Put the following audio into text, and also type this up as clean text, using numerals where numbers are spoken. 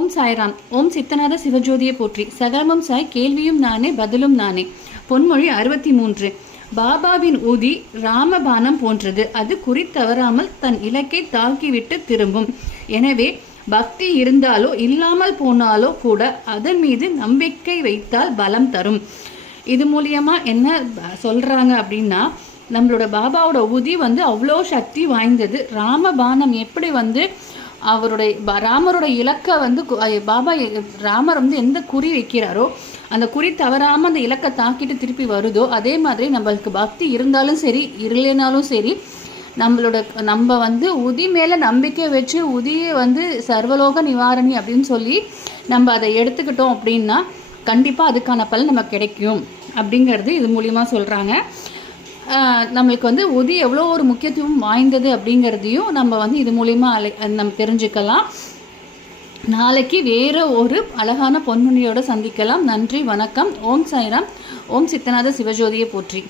ஓம் சாய்ராம். ஓம் சித்தநாத சிவஜோதியை போற்றி. சகலமும் சாய், கேள்வியும் நானே, பதிலும் நானே. பொன்மொழி 63. பாபாவின் ஊதி ராமபானம் போன்றது. அது குறித்தவராமல் தன் இலக்கை தாக்கிவிட்டு திரும்பும். எனவே பக்தி இருந்தாலோ இல்லாமல் போனாலோ கூட அதன் மீது நம்பிக்கை வைத்தால் பலம் தரும். இது மூலியமா என்ன சொல்றாங்க அப்படின்னா, நம்மளோட பாபாவோட ஊதி அவ்வளோ சக்தி வாய்ந்தது. ராமபானம் எப்படி ராமரோட இலக்கை பாபா ராமர் எந்த குறி வைக்கிறாரோ அந்த குறி தவறாமல் அந்த இலக்கை தாக்கிட்டு திருப்பி வருதோ, அதே மாதிரி நம்மளுக்கு பக்தி இருந்தாலும் சரி இல்லைனாலும் சரி, நம்ம உதி மேலே நம்பிக்கை வச்சு உதியை சர்வலோக நிவாரணி அப்படின்னு சொல்லி நம்ம அதை எடுத்துக்கிட்டோம் அப்படின்னா கண்டிப்பாக அதுக்கான பலன் நமக்கு கிடைக்கும் அப்படிங்கிறது இது மூலிமா சொல்கிறாங்க. நம்மளுக்கு உதி எவ்வளோ ஒரு முக்கியத்துவம் வாய்ந்தது அப்படிங்கிறதையும் நம்ம இது மூலிமா நம்ம தெரிஞ்சுக்கலாம். நாளைக்கு வேறு ஒரு அழகான பொன்முனியோடு சந்திக்கலாம். நன்றி, வணக்கம். ஓம் சாய்ராம். ஓம் சித்தநாத சிவஜோதியை போற்றி.